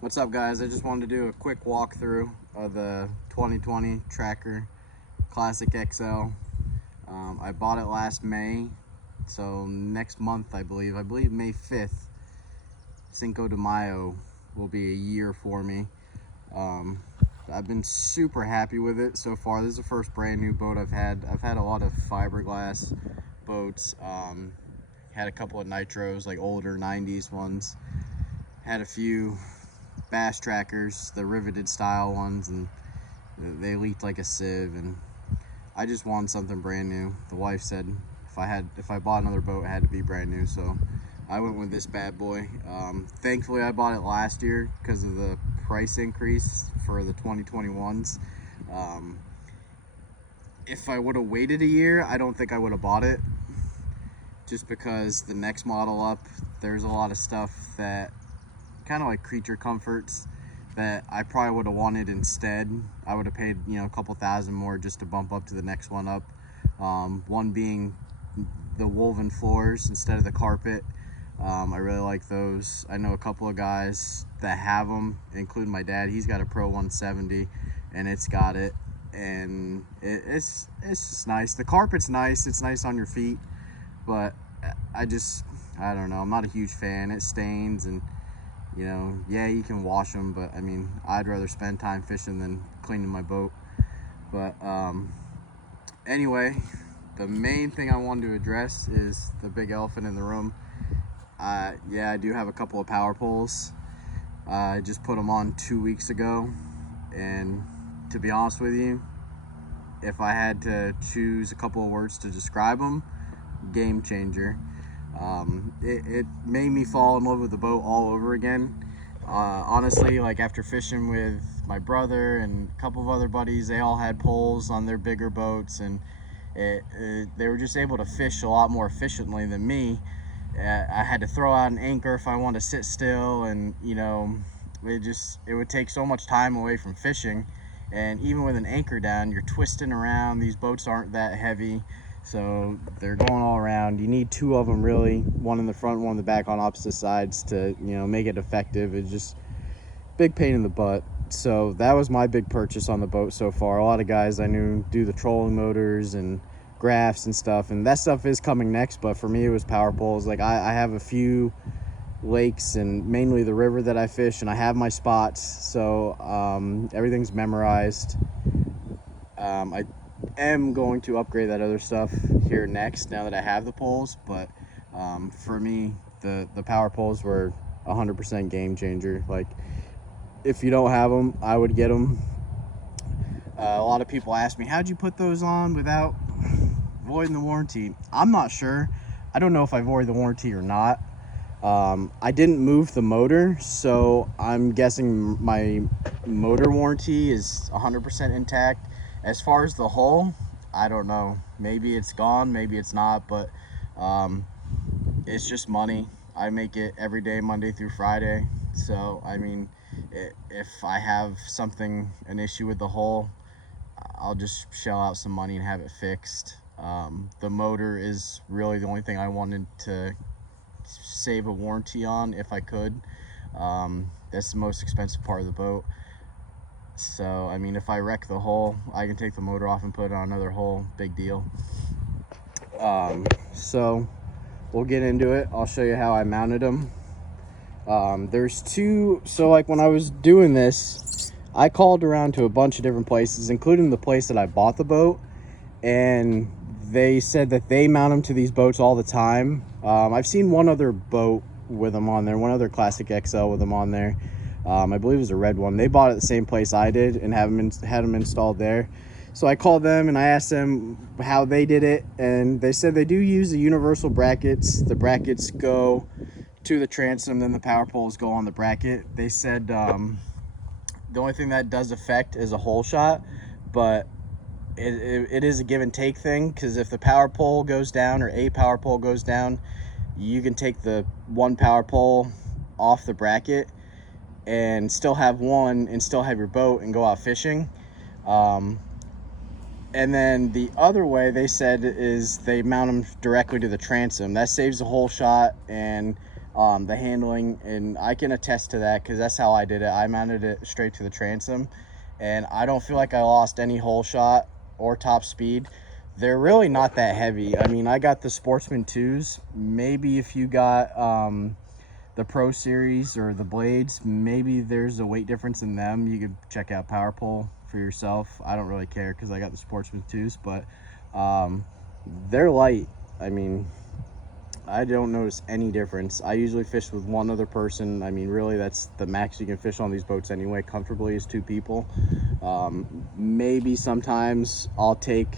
What's up, guys? I just wanted to do a quick walkthrough of the 2020 Tracker Classic XL. I bought it last May, so next month I believe May 5th, Cinco de Mayo will be a year for me. Um, I've been super happy with it so far. This is the first brand new boat I've had. I've had a lot of fiberglass boats. Had a couple of nitros, like older 90s ones. Had a few bass trackers, the riveted style ones, and they leaked like a sieve, and I just wanted something brand new. The wife said if I bought another boat, it had to be brand new, so I went with this bad boy. Thankfully I bought it last year because of the price increase for the 2021s. If I would have waited a year, I don't think I would have bought it, just because the next model up, there's a lot of stuff that kind of like creature comforts that I probably would have wanted instead. I would have paid, a couple thousand more just to bump up to the next one up. One being the woven floors instead of the carpet. I really like those. I know a couple of guys that have them, including my dad. He's got a Pro 170 and it's got it, and it's just nice. The carpet's nice. It's nice on your feet, but I don't know. I'm not a huge fan. It stains, and yeah, you can wash them, but I mean, I'd rather spend time fishing than cleaning my boat. But anyway, the main thing I wanted to address is the big elephant in the room. Yeah, I do have a couple of power poles. I just put them on 2 weeks ago, and to be honest with you, if I had to choose a couple of words to describe them, game changer. It made me fall in love with the boat all over again. Honestly, like after fishing with my brother and a couple of other buddies, they all had poles on their bigger boats, and they were just able to fish a lot more efficiently than me. I had to throw out an anchor if I wanted to sit still, and it would take so much time away from fishing. And even with an anchor down, you're twisting around. These boats aren't that heavy, so they're going all around. You need two of them really, one in the front, one in the back on opposite sides to make it effective. It's just big pain in the butt. So that was my big purchase on the boat so far. A lot of guys I knew do the trolling motors and graphs and stuff, and that stuff is coming next, but for me it was power poles. Like I have a few lakes and mainly the river that I fish, and I have my spots, so everything's memorized. I am going to upgrade that other stuff here next now that I have the poles, but for me the power poles were 100% game changer. Like, if you don't have them, I would get them. A lot of people ask me, how'd you put those on without voiding the warranty? I'm not sure. I don't know if I voided the warranty or not. I didn't move the motor, so I'm guessing my motor warranty is 100% intact. As far as the hull, I don't know. Maybe it's gone, maybe it's not, but it's just money. I make it every day, Monday through Friday. So, I mean, if I have an issue with the hull, I'll just shell out some money and have it fixed. The motor is really the only thing I wanted to save a warranty on if I could. That's the most expensive part of the boat. So I mean, if I wreck the hull, I can take the motor off and put it on another hull. Big deal. So we'll get into it. I'll show you how I mounted them. There's two. So like when I was doing this, I called around to a bunch of different places, including the place that I bought the boat, and they said that they mount them to these boats all the time. I've seen one other boat with them on there, one other Classic XL with them on there. I believe it was a red one. They bought it at the same place I did and had them installed there. So I called them and I asked them how they did it, and they said they do use the universal brackets. The brackets go to the transom, then the power poles go on the bracket. They said the only thing that does affect is a hole shot, but it is a give and take thing, because if the power pole goes down or a power pole goes down, you can take the one power pole off the bracket and still have one and still have your boat and go out fishing. And then the other way, they said, is they mount them directly to the transom. That saves a hole shot, and the handling, and I can attest to that because that's how I did it. I mounted it straight to the transom, and I don't feel like I lost any hole shot or top speed. They're really not that heavy. I mean, I got the Sportsman 2s. Maybe if you got the Pro Series or the Blades, maybe there's a weight difference in them. You could check out Power Pole for yourself. I don't really care because I got the Sportsman 2s, but they're light. I mean, I don't notice any difference. I usually fish with one other person. I mean, really, that's the max you can fish on these boats anyway, comfortably, is 2 people. Maybe sometimes I'll take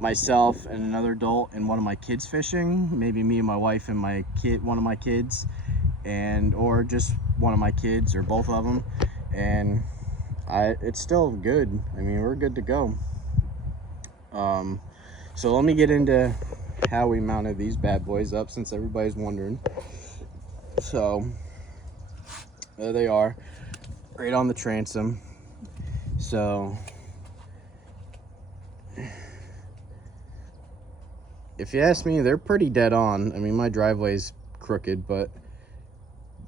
myself and another adult and one of my kids fishing. Maybe me and my wife and one of my kids, or just one of my kids or both of them. And it's still good. I mean, we're good to go. So let me get into how we mounted these bad boys up, since everybody's wondering. So there they are, right on the transom. So if you ask me, they're pretty dead on. I mean, my driveway's crooked, but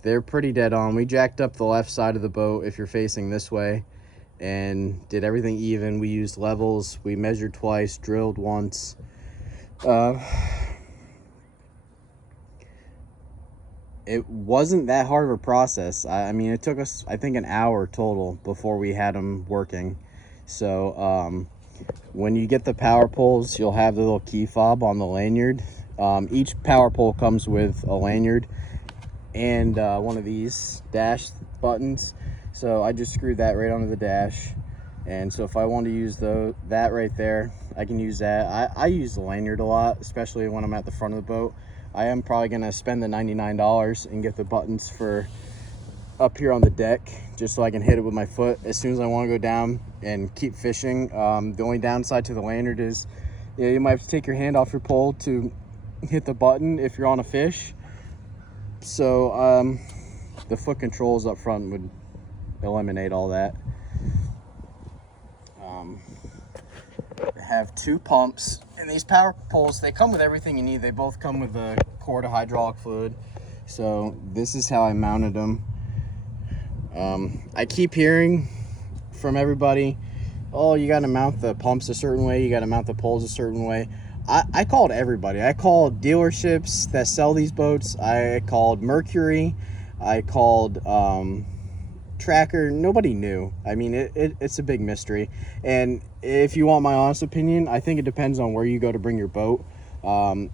they're pretty dead on. We jacked up the left side of the boat if you're facing this way and did everything even. We used levels. We measured twice, drilled once. It wasn't that hard of a process. I mean, it took us, I think, an hour total before we had them working. So when you get the power poles, you'll have the little key fob on the lanyard. Each power pole comes with a lanyard and one of these dash buttons. So I just screwed that right onto the dash. And so if I want to use that right there, I can use that. I use the lanyard a lot, especially when I'm at the front of the boat. I am probably going to spend the $99 and get the buttons for up here on the deck, just so I can hit it with my foot as soon as I want to go down and keep fishing. The only downside to the lanyard is, you might have to take your hand off your pole to hit the button if you're on a fish. So the foot controls up front would eliminate all that. Have 2 pumps, and these power poles, they come with everything you need. They both come with a quart of hydraulic fluid. So this is how I mounted them. I keep hearing from everybody, oh, you got to mount the pumps a certain way, you got to mount the poles a certain way. I called everybody. I called dealerships that sell these boats. I called Mercury. I called Tracker. Nobody knew. I mean, it's a big mystery. And if you want my honest opinion, I think it depends on where you go to bring your boat.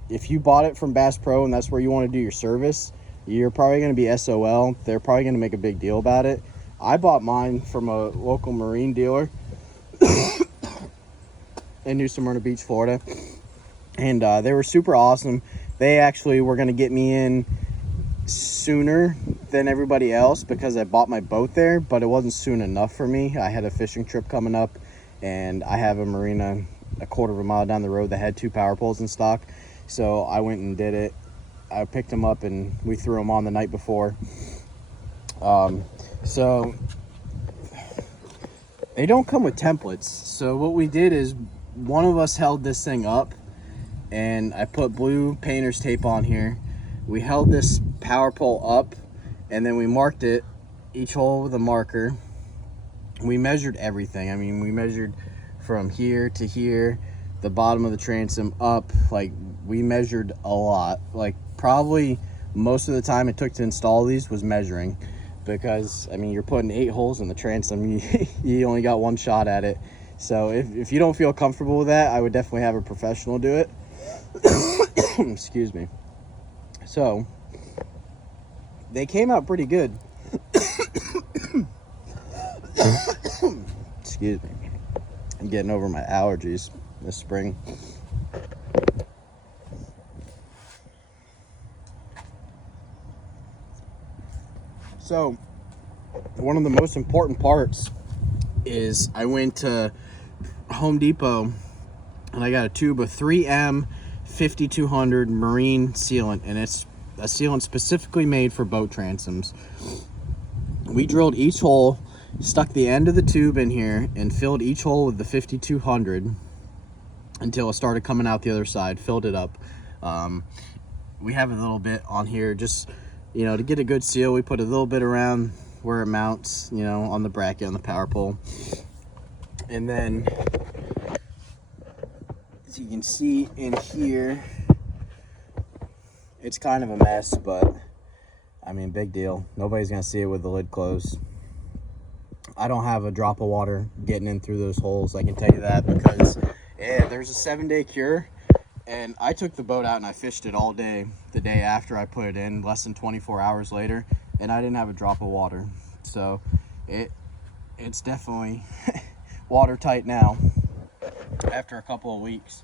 If you bought it from Bass Pro and that's where you want to do your service, you're probably going to be SOL. They're probably going to make a big deal about it. I bought mine from a local marine dealer in New Smyrna Beach, Florida. And they were super awesome. They actually were going to get me in sooner than everybody else because I bought my boat there, but it wasn't soon enough for me. I had a fishing trip coming up, and I have a marina a quarter of a mile down the road that had 2 power poles in stock. So I went and did it. I picked them up and we threw them on the night before. So they don't come with templates. So what we did is, one of us held this thing up, and I put blue painter's tape on here. We held this power pole up, and then we marked it, each hole with a marker. We measured everything. I mean, we measured from here to here, the bottom of the transom up. Like, we measured a lot. Like, probably most of the time it took to install these was measuring, because I mean, you're putting 8 holes in the transom. You only got one shot at it. So if you don't feel comfortable with that, I would definitely have a professional do it. Excuse me. So they came out pretty good. Excuse me. I'm getting over my allergies this spring. So one of the most important parts is I went to Home Depot and I got a tube of 3M 5200 marine sealant, and it's a sealant specifically made for boat transoms. We drilled each hole, stuck the end of the tube in here, and filled each hole with the 5200 until it started coming out the other side. Filled it up. We have a little bit on here, just, you know, to get a good seal, we put a little bit around where it mounts, you know, on the bracket on the power pole. And then, as you can see in here, it's kind of a mess, but I mean, big deal. Nobody's gonna see it with the lid closed. I don't have a drop of water getting in through those holes, I can tell you that, because there's a 7-day cure, and I took the boat out and I fished it all day the day after I put it in, less than 24 hours later, and I didn't have a drop of water. So it's definitely watertight now after a couple of weeks.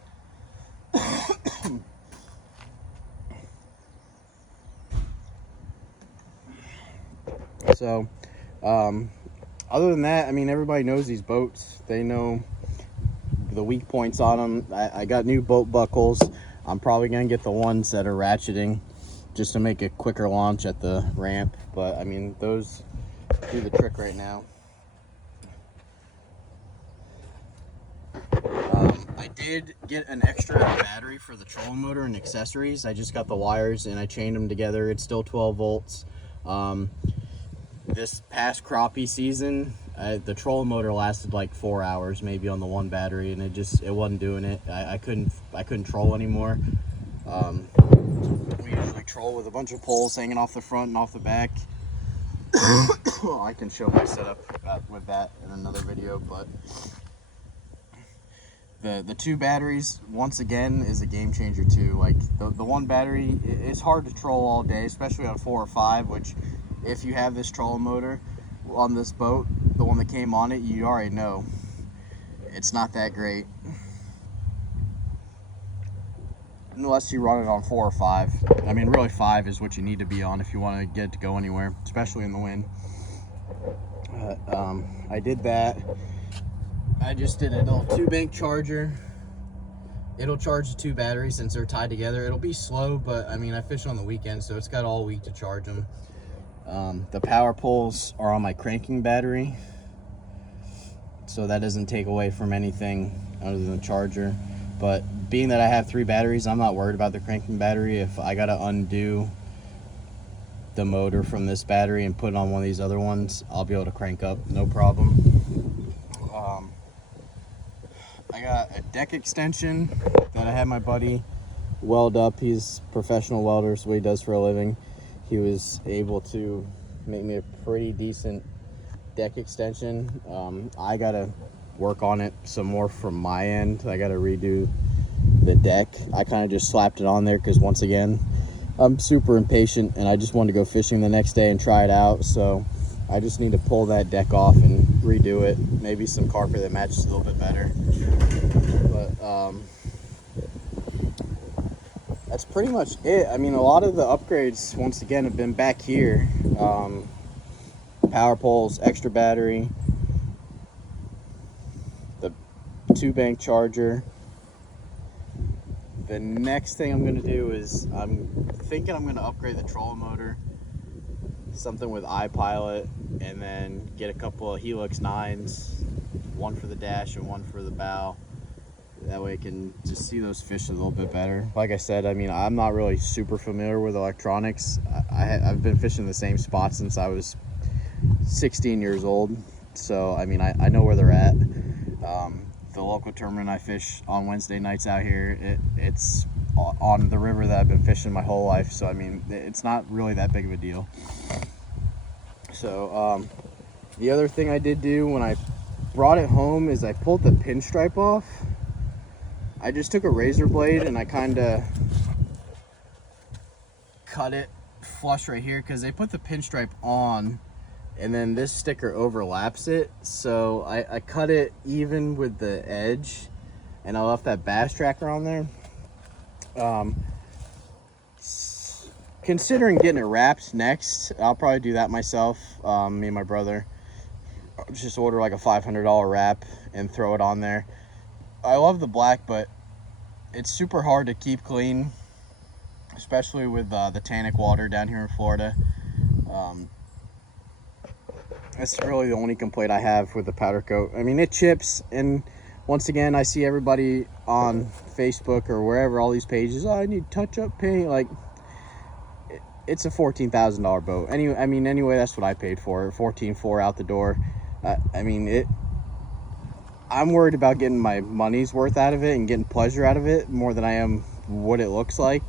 So other than that, I mean, everybody knows these boats. They know the weak points on them. I got new boat buckles. I'm probably gonna get the ones that are ratcheting just to make a quicker launch at the ramp, but I mean, those do the trick right now. I did get an extra battery for the trolling motor and accessories. I just got the wires and I chained them together. It's still 12 volts. This past crappie season, the trolling motor lasted like 4 hours maybe on the one battery, and it wasn't doing it. I couldn't troll anymore. We usually troll with a bunch of poles hanging off the front and off the back. I can show my setup with that in another video, but the 2 batteries, once again, is a game changer too. Like the one battery, it's hard to troll all day, especially on 4 or 5, which if you have this trolling motor on this boat, the one that came on it, you already know it's not that great unless you run it on 4 or 5. I mean, really 5 is what you need to be on if you want to get it to go anywhere, especially in the wind. I did that. I just did a little 2-bank charger. It'll charge the 2 batteries since they're tied together. It'll be slow, but I mean, I fish on the weekend, so it's got all week to charge them. The power poles are on my cranking battery, so that doesn't take away from anything other than the charger. But being that I have 3 batteries, I'm not worried about the cranking battery. If I gotta undo the motor from this battery and put it on one of these other ones, I'll be able to crank up, no problem. I got a deck extension that I had my buddy weld up. He's a professional welder, so what he does for a living. He was able to make me a pretty decent deck extension. I gotta work on it some more from my end. I gotta redo the deck. I kind of just slapped it on there because, once again, I'm super impatient and I just wanted to go fishing the next day and try it out. So I just need to pull that deck off and redo it. Maybe some carpet that matches a little bit better. But that's pretty much it. I mean, a lot of the upgrades, once again, have been back here. Power poles, extra battery, the 2-bank charger. The next thing I'm going to do is I'm thinking I'm going to upgrade the trolling motor, something with iPilot, and then get a couple of Helix 9s, one for the dash and one for the bow. That way I can just see those fish a little bit better. Like I said, I mean, I'm not really super familiar with electronics. I've been fishing the same spot since I was 16 years old. So, I mean, I know where they're at. The local tournament I fish on Wednesday nights out here, it's on the river that I've been fishing my whole life. So, I mean, it's not really that big of a deal. So, the other thing I did do when I brought it home is I pulled the pinstripe off. I just took a razor blade and I kind of cut it flush right here because they put the pinstripe on and then this sticker overlaps it. So I cut it even with the edge and I left that bass tracker on there. Considering getting it wrapped next, I'll probably do that myself. Me and my brother just order like a $500 wrap and throw it on there. I love the black, but it's super hard to keep clean, especially with the tannic water down here in Florida. That's really the only complaint I have with the powder coat. I mean, it chips, and once again, I see everybody on Facebook or wherever, all these pages, oh, I need touch-up paint. Like, it's a $14,000 boat. Anyway, that's what I paid for it. 14.4 out the door. I mean, I'm worried about getting my money's worth out of it and getting pleasure out of it more than I am what it looks like.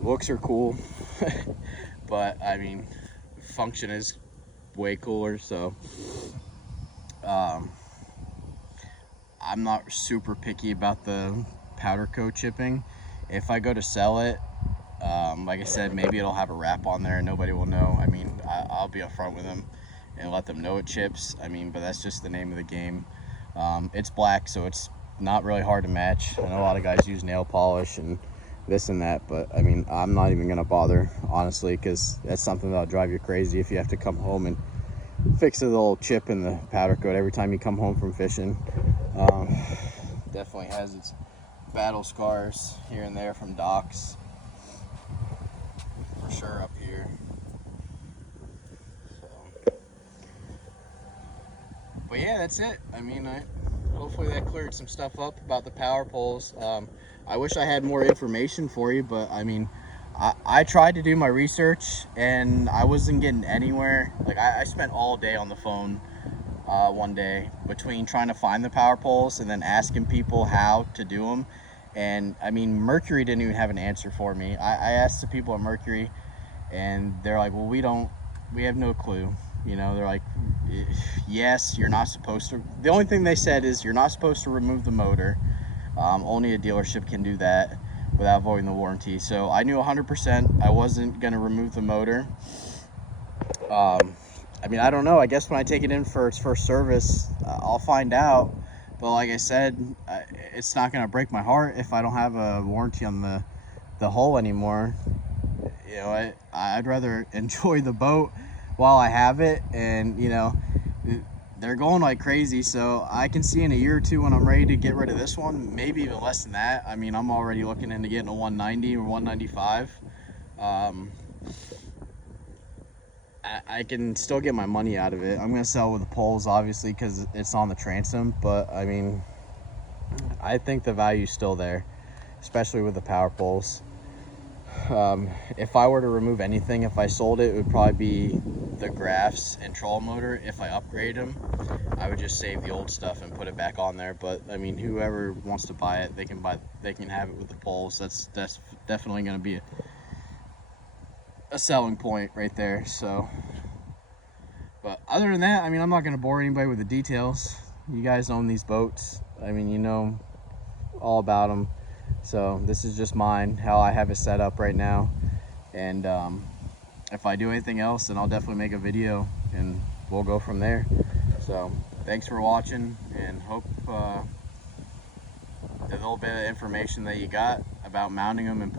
Looks are cool, but I mean, function is way cooler. So I'm not super picky about the powder coat chipping. If I go to sell it, like I said, maybe it'll have a wrap on there and nobody will know. I mean, I'll be upfront with them and let them know it chips. I mean, but that's just the name of the game. It's black, so it's not really hard to match. I know a lot of guys use nail polish and this and that, but I mean, I'm not even gonna bother, honestly, because that's something that'll drive you crazy if you have to come home and fix a little chip in the powder coat every time you come home from fishing. Definitely has its battle scars here and there from docks, for sure, up here. So, but yeah, that's it. I mean, hopefully that cleared some stuff up about the power poles. I wish I had more information for you, but I mean, I tried to do my research and I wasn't getting anywhere. Like I spent all day on the phone one day between trying to find the power poles and then asking people how to do them. And I mean, Mercury didn't even have an answer for me. I asked the people at Mercury and they're like, well, we have no clue. You know, they're like, yes, you're not supposed to. The only thing they said is you're not supposed to remove the motor. Only a dealership can do that without voiding the warranty. So I knew 100% I wasn't going to remove the motor. I mean, I don't know. I guess when I take it in for its first service, I'll find out. But like I said, it's not going to break my heart if I don't have a warranty on the hull anymore. You know, I'd rather enjoy the boat while I have it. And, you know, they're going like crazy, so I can see in a year or two when I'm ready to get rid of this one, maybe even less than that. I mean, I'm already looking into getting a 190 or 195. I can still get my money out of it. I'm going to sell with the poles, obviously, because it's on the transom, but I mean, I think the value's still there, especially with the power poles. If I were to remove anything, if I sold it, it would probably be the Grafs and troll motor. If I upgrade them, I would just save the old stuff and put it back on there. But I mean, whoever wants to buy it, they can have it with the poles. That's definitely going to be a selling point right there. So, but other than that, I mean, I'm not going to bore anybody with the details. You guys own these boats. I mean, you know all about them. So this is just mine, how I have it set up right now. And if I do anything else, then I'll definitely make a video and we'll go from there. So thanks for watching, and hope the little bit of information that you got about mounting them and putting